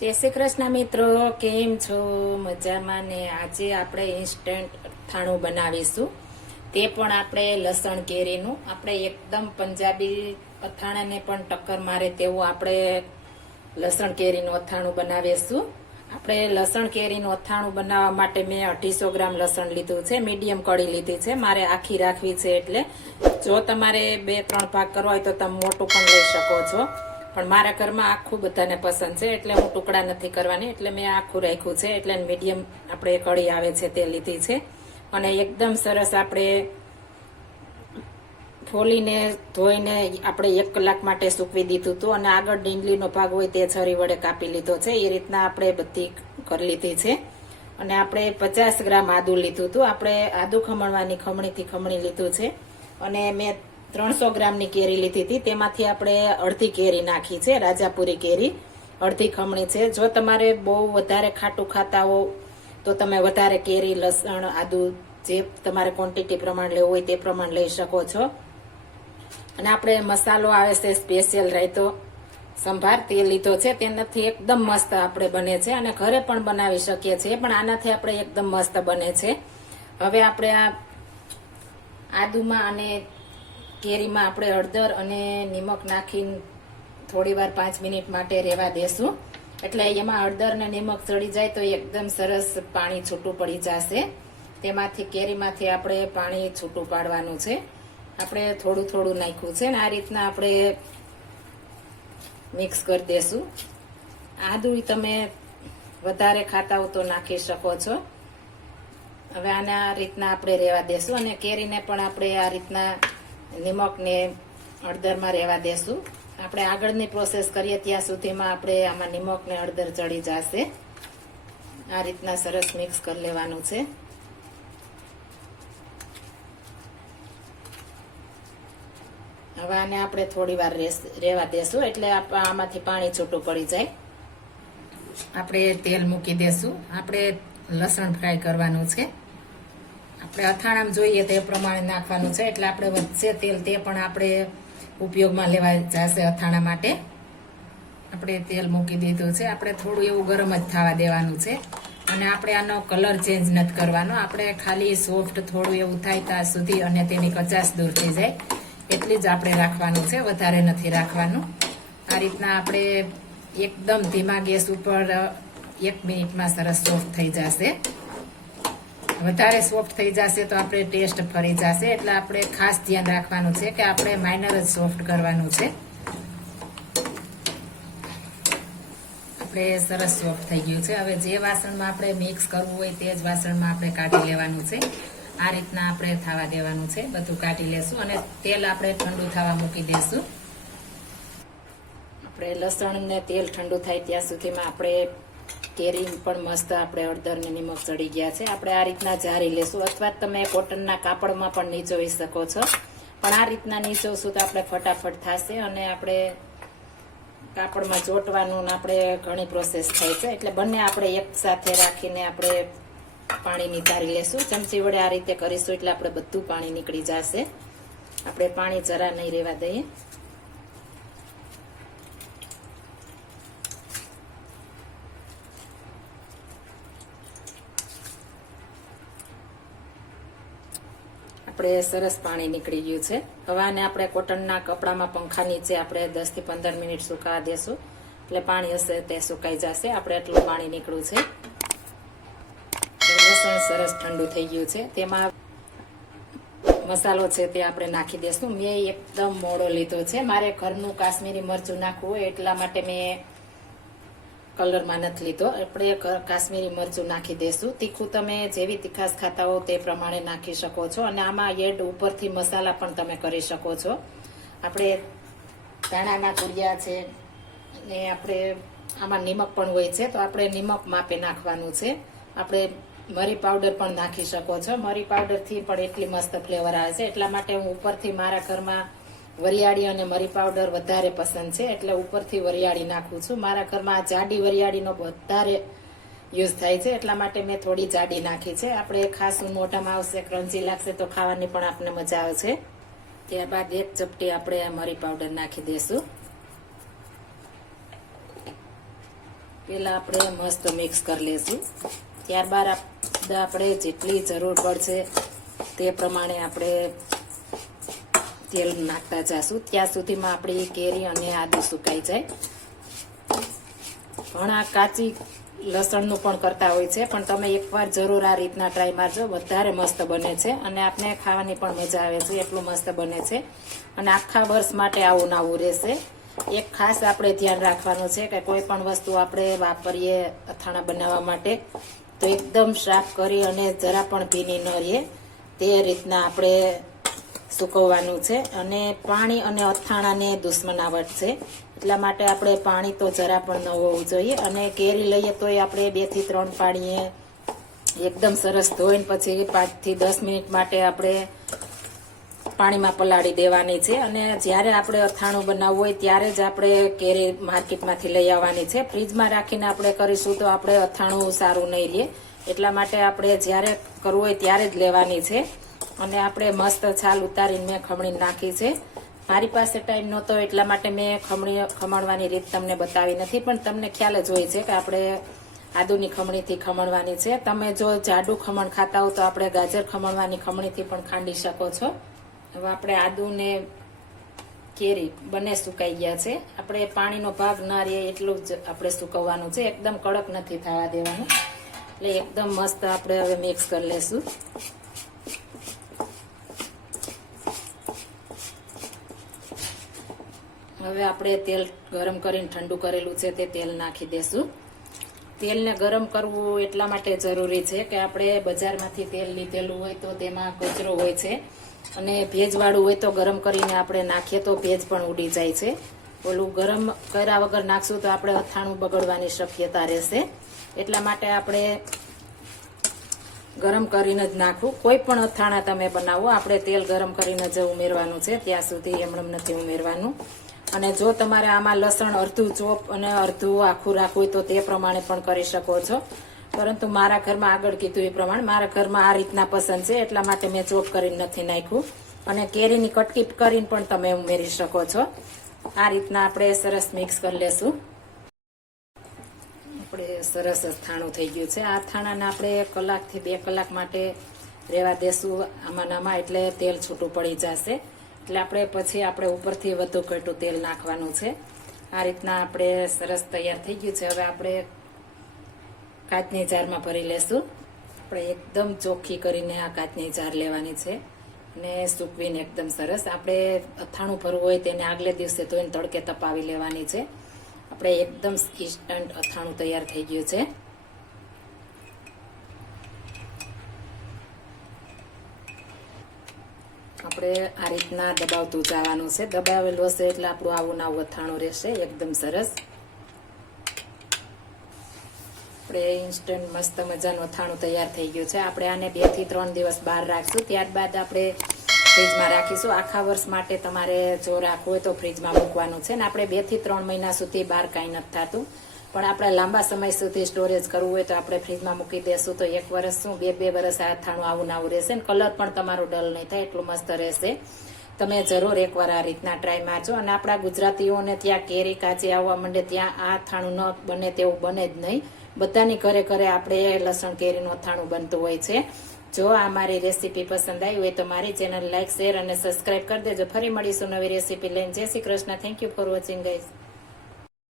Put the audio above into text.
જય શ્રી કૃષ્ણ મિત્રો, કેમ છો? મજામાં ને? આજે આપણે ઇન્સ્ટન્ટ અથાણું બનાવીશું, તે પણ આપણે લસણ કેરીનું. આપણે એકદમ પંજાબી અથાણાને પણ ટક્કર મારે તેવું આપણે લસણ કેરીનું અથાણું બનાવીશું. આપણે લસણ કેરીનું અથાણું બનાવવા માટે મેં 250 ગ્રામ લસણ લીધું છે. મીડિયમ કળી લીધી છે, મારે આખી રાખવી છે. એટલે જો તમારે 2-3 ભાગ કરવા હોય તો તમે મોટું પણ લઈ શકો છો, પણ મારા ઘરમાં આખું બધાને પસંદ છે એટલે હું ટુકડા નથી કરવાની, એટલે મેં આખું રાખ્યું છે. એટલે મીડિયમ આપણે કળી આવે છે તે લીધી છે. અને એકદમ સરસ આપણે ફોલીને ધોઈને આપણે 1 કલાક માટે સૂકવી દીધું હતું. અને આગળ ડીંડલીનો ભાગ હોય તે છરી વડે કાપી લીધો છે. એ રીતના આપણે બધી કરી લીધી છે. અને આપણે 50 ગ્રામ આદુ લીધું હતું. આપણે આદુ ખમણવાની ખમણીથી ખમણી લીધું છે. અને મેં 300 ગ્રામની કેરી લીધી હતી, તેમાંથી આપણે અડધી કેરી નાખી છે, રાજાપુરી કેરી અડધી ખમણી છે. જો તમારે બહુ વધારે ખાટું ખાતા હો તો તમે વધારે કેરી, લસણ, આદુ જે તમારે ક્વોન્ટિટી પ્રમાણે લેવું હોય તે પ્રમાણે લઈ શકો છો. અને આપણે મસાલો આવે છે સ્પેશિયલ રાયતો સંભાર, તે લીધો છે. તેનાથી એકદમ મસ્ત આપણે બને છે અને ઘરે પણ બનાવી શકીએ છીએ, પણ આનાથી આપણે એકદમ મસ્ત બને છે. હવે આપણે આ આદુમાં અને કેરીમાં આપણે હળદર અને નિમક નાખીને થોડી વાર 5 મિનિટ માટે રહેવા દેશું. એટલે એમાં હળદર અને નિમક ચડી જાય તો એકદમ સરસ પાણી છૂટું પડી જશે. તેમાંથી કેરીમાંથી આપણે પાણી છૂટું પાડવાનું છે. આપણે થોડું થોડું નાખ્યું છે ને આ રીતના આપણે મિક્સ કરી દેશું. આદુ તમે વધારે ખાતા હો તો નાખી શકો છો. હવે આને આ રીતના આપણે રહેવા દેશું. અને કેરીને પણ આપણે આ રીતના નિમક ને હળદરમાં રહેવા દેશું. આપણે આગળની પ્રોસેસ કરીએ ત્યાં સુધીમાં આપણે આમાં નિમક ને હળદર ચડી જશે. આ રીતના સરસ મિક્સ કરી લેવાનું છે. હવે આને આપણે થોડી વાર રહેવા દેશું, એટલે આમાંથી પાણી છૂટું પડી જાય. આપણે તેલ મૂકી દેશું. આપણે લસણ ફ્રાય કરવાનું છે. આપણે અથાણામાં જોઈએ તે પ્રમાણે નાખવાનું છે. એટલે આપણે વધશે તેલ તે પણ આપણે ઉપયોગમાં લેવા જશે અથાણા માટે. આપણે તેલ મૂકી દીધું છે. આપણે થોડું એવું ગરમ જ થવા દેવાનું છે. અને આપણે આનો કલર ચેન્જ નથી કરવાનો. આપણે ખાલી સોફ્ટ થોડું એવું થાય ત્યાં સુધી અને તેની કચાશ દૂર થઈ જાય એટલી જ આપણે રાખવાનું છે, વધારે નથી રાખવાનું. આ રીતના આપણે એકદમ ધીમા ગેસ ઉપર 1 મિનિટમાં સરસ સોફ્ટ થઈ જશે. વધારે સોફ્ટ થઈ જશે તો આપણે ટેસ્ટ ફરી જશે. એટલે આપણે ખાસ ધ્યાન રાખવાનું છે કે આપણે માઇનર જ સોફ્ટ કરવાનું છે. આપણે સરસ સોફ્ટ થઈ ગયું છે. હવે જે વાસણમાં આપણે મિક્સ કરવું હોય તે જ વાસણમાં આપણે કાઢી લેવાનું છે. આ રીતના આપણે થવા દેવાનું છે. બધું કાઢી લેશું અને તેલ આપણે ઠંડુ થવા મૂકી દેશું. આપણે લસણ ને તેલ ઠંડુ થાય ત્યાં સુધીમાં આપણે કેરી પણ મસ્ત આપણે હળદર ને નિમક ચડી ગયા છે. આપણે આ રીતના જારી લેશું, અથવા તમે કોટનના કાપડમાં પણ નીચોવી શકો છો. પણ આ રીતના નીચોવશું તો આપણે ફટાફટ થશે. અને આપણે કાપડમાં ચોંટવાનું આપણે ઘણી પ્રોસેસ થાય છે. એટલે બંને આપણે એક સાથે રાખીને આપણે પાણી નિતારી લેશું. ચમચી વડે આ રીતે કરીશું એટલે આપણે બધું પાણી નીકળી જશે. આપણે પાણી જરા નહીં રહેવા દઈએ. આપણે સરસ પાણી નીકળી ગયું છે. હવે આને આપણે કોટનના કપડામાં પંખા નીચે આપણે 10 થી 15 મિનિટ સુકાવા દેશું. એટલે પાણી હશે તે સુકાઈ જશે. આપણે એટલું પાણી નીકળ્યું છે. લસણ સરસ ઠંડુ થઈ ગયું છે. તેમાં મસાલો છે તે આપણે નાખી દેશું. મેં એકદમ મોડો લીધો છે. મારે ઘરનું કાશ્મીરી મરચું નાખવું હોય એટલા માટે મેં કલરમાં નથી લીધો. આપણે કાશ્મીરી મરચું નાખી દેશું. તીખું તમે જેવી તીખાશ ખાતા હો તે પ્રમાણે નાખી શકો છો. અને આમાં એડ ઉપરથી મસાલા પણ તમે કરી શકો છો. આપણે ધાણાના કુરિયા છે ને આપણે આમાં નિમક પણ હોય છે, તો આપણે નિમક માપે નાખવાનું છે. આપણે મરી પાવડર પણ નાખી શકો છો. મરી પાવડરથી પણ એટલી મસ્ત ફ્લેવર આવે છે. એટલા માટે હું ઉપરથી, મારા ઘરમાં વરિયાળી અને મરી પાવડર વધારે પસંદ છે એટલે ઉપરથી વરિયાળી નાખું છું. મારા ઘરમાં જાડી વરિયાળીનો વધારે યુઝ થાય છે એટલા માટે મેં થોડી જાડી નાખી છે. આપણે ખાસ મોઢામાં આવશે, ક્રન્ચી લાગશે તો ખાવાની પણ આપણને મજા આવશે. ત્યારબાદ 1 ચપટી આપણે મરી પાવડર નાખી દેશું. પહેલાં આપણે મસ્ત મિક્સ કરી લઈશું. ત્યારબાદ આપણે જેટલી જરૂર પડશે તે પ્રમાણે આપણે તેલ નાખતા જઈશું. ત્યાં સુધીમાં આપણી કેરી અને આદુ સુકાઈ જાય. ઘણા કાચી લસણનું પણ કરતા હોય છે, પણ તમે એકવાર જરૂર આ રીતના ટ્રાય મારજો. વધારે મસ્ત બને છે અને આપણે ખાવાની પણ મજા આવે છે, એટલું મસ્ત બને છે. અને આખા વર્ષ માટે આવું ને આવું રહેશે. એક ખાસ આપણે ધ્યાન રાખવાનું છે કે કોઈ પણ વસ્તુ આપણે વાપરીએ અથાણા બનાવવા માટે તો એકદમ સાફ કરી અને જરા પણ ભીની ન રહે તે રીતના આપણે સૂકવવાનું છે. અને પાણી અને અથાણાને દુશ્મનાવટ છે, એટલા માટે આપણે પાણી તો જરા પણ ન હોવું જોઈએ. અને કેરી લઈએ તોય આપણે 2 થી 3 પાણીએ એકદમ સરસ ધોઈને પછી 5 થી 10 મિનિટ માટે આપણે પાણીમાં પલાળી દેવાની છે. અને જ્યારે આપણે અથાણું બનાવવું હોય ત્યારે જ આપણે કેરી માર્કેટમાંથી લઈ આવવાની છે. ફ્રીજમાં રાખીને આપણે કરીશું તો આપણે અથાણું સારું નહીં રહે, એટલા માટે આપણે જ્યારે કરવું હોય ત્યારે જ લેવાની છે. અને આપણે મસ્ત છાલ ઉતારીને મેં ખમણી નાખી છે. મારી પાસે ટાઈમ નહોતો એટલા માટે મેં ખમણવાની રીત તમને બતાવી નથી, પણ તમને ખ્યાલ જ હોય છે કે આપણે આદુની ખમણીથી ખમણવાની છે. તમે જો જાડું ખમણ ખાતા હો તો આપણે ગાજર ખમણવાની ખમણીથી પણ ખાંડી શકો છો. હવે આપણે આદુ ને કેરી બંને સુકાઈ ગયા છે. આપણે પાણીનો ભાગ ના રહે એટલું જ આપણે સુકવવાનું છે, એકદમ કડક નથી થવા દેવાનું. એટલે એકદમ મસ્ત આપણે હવે મિક્સ કરી લેશું. હવે આપણે તેલ ગરમ કરીને ઠંડુ કરેલું છે તે તેલ નાખી દેશું. તેલને ગરમ કરવું એટલા માટે જરૂરી છે કે આપણે બજારમાંથી તેલ લીધેલું હોય તો તેમાં કચરો હોય છે, અને ભેજવાળું હોય તો ગરમ કરીને આપણે નાખીએ તો ભેજ પણ ઉડી જાય છે. ઓલું ગરમ કર્યા વગર નાખશું તો આપણે અથાણું બગડવાની શક્યતા રહેશે. એટલા માટે આપણે ગરમ કરીને જ નાખવું. કોઈ પણ અથાણા તમે બનાવો આપણે તેલ ગરમ કરીને જ ઉમેરવાનું છે, ત્યાં સુધી એમનેમ નથી ઉમેરવાનું. અને જો તમારે આમાં લસણ અડધું ચોપ અને અડધું આખું રાખવું હોય તો તે પ્રમાણે પણ કરી શકો છો. પરંતુ મારા ઘરમાં આગળ કીધું એ પ્રમાણે મારા ઘરમાં આ રીતના પસંદ છે, એટલા માટે મેં ચોપ કરીને નથી નાખ્યું. અને કેરીની કટકી કરીને પણ તમે ઉમેરી શકો છો. આ રીતના આપણે સરસ મિક્સ કરી લેશું. આપણે સરસ અથાણું થઈ ગયું છે. આ અથાણાને આપણે 1 કલાકથી 2 કલાક માટે રહેવા દેશું આમાં, એટલે તેલ છૂટું પડી જશે. એટલે આપણે પછી આપણે ઉપરથી વધુ ઘટું તેલ નાખવાનું છે. આ રીતના આપણે સરસ તૈયાર થઈ ગયું છે. હવે આપણે કાચની જારમાં ભરી લેશું. આપણે એકદમ ચોખ્ખી કરીને આ કાચની જાર લેવાની છે અને સૂકવીને એકદમ સરસ. આપણે અથાણું ભરવું હોય તેને આગલે દિવસે ધોઈને તડકે તપાવી લેવાની છે. આપણે એકદમ ઇન્સ્ટન્ટ અથાણું તૈયાર થઈ ગયું છે. આપણે આ રીતના દબાવતું જવાનું છે. દબાવેલું હશે એટલે આપણું આવું ને આવું અથાણું રહેશે એકદમ સરસ. આપણે ઇન્સ્ટન્ટ મસ્ત મજાનું અથાણું તૈયાર થઈ ગયું છે. આપણે આને 2 થી 3 દિવસ બહાર રાખશું, ત્યારબાદ આપણે ફ્રીજમાં રાખીશું. આખા વર્ષ માટે તમારે જો રાખવું હોય તો ફ્રીજમાં મૂકવાનું છે. ને આપણે 2 થી 3 મહિના સુધી બહાર કાંઈ નથી થતું, પણ આપણે લાંબા સમય સુધી સ્ટોરેજ કરવું હોય તો આપણે ફ્રીજમાં મૂકી દેશું તો 1 વર્ષ શું 2 વર્ષ આ અથાણું આવું ને આવું રહેશે. ને કલર પણ તમારો ડલ નહીં થાય, એટલું મસ્ત રહેશે. તમે જરૂર એકવાર આ રીતના ટ્રાય મારજો. અને આપણા ગુજરાતીઓને ત્યાં કેરી કાચી આવવા માંડે ત્યાં આ અથાણું ન બને તેવું બને જ નહીં. બધાની ઘરે ઘરે આપણે લસણ કેરીનું અથાણું બનતું હોય છે. જો આ મારી રેસીપી પસંદ આવી હોય તો મારી ચેનલ લાઈક, શેર અને સબસ્ક્રાઈબ કરી દેજો. ફરી મળીશું નવી રેસીપી લઈને. જય Shri Krishna. Thank you for watching guys.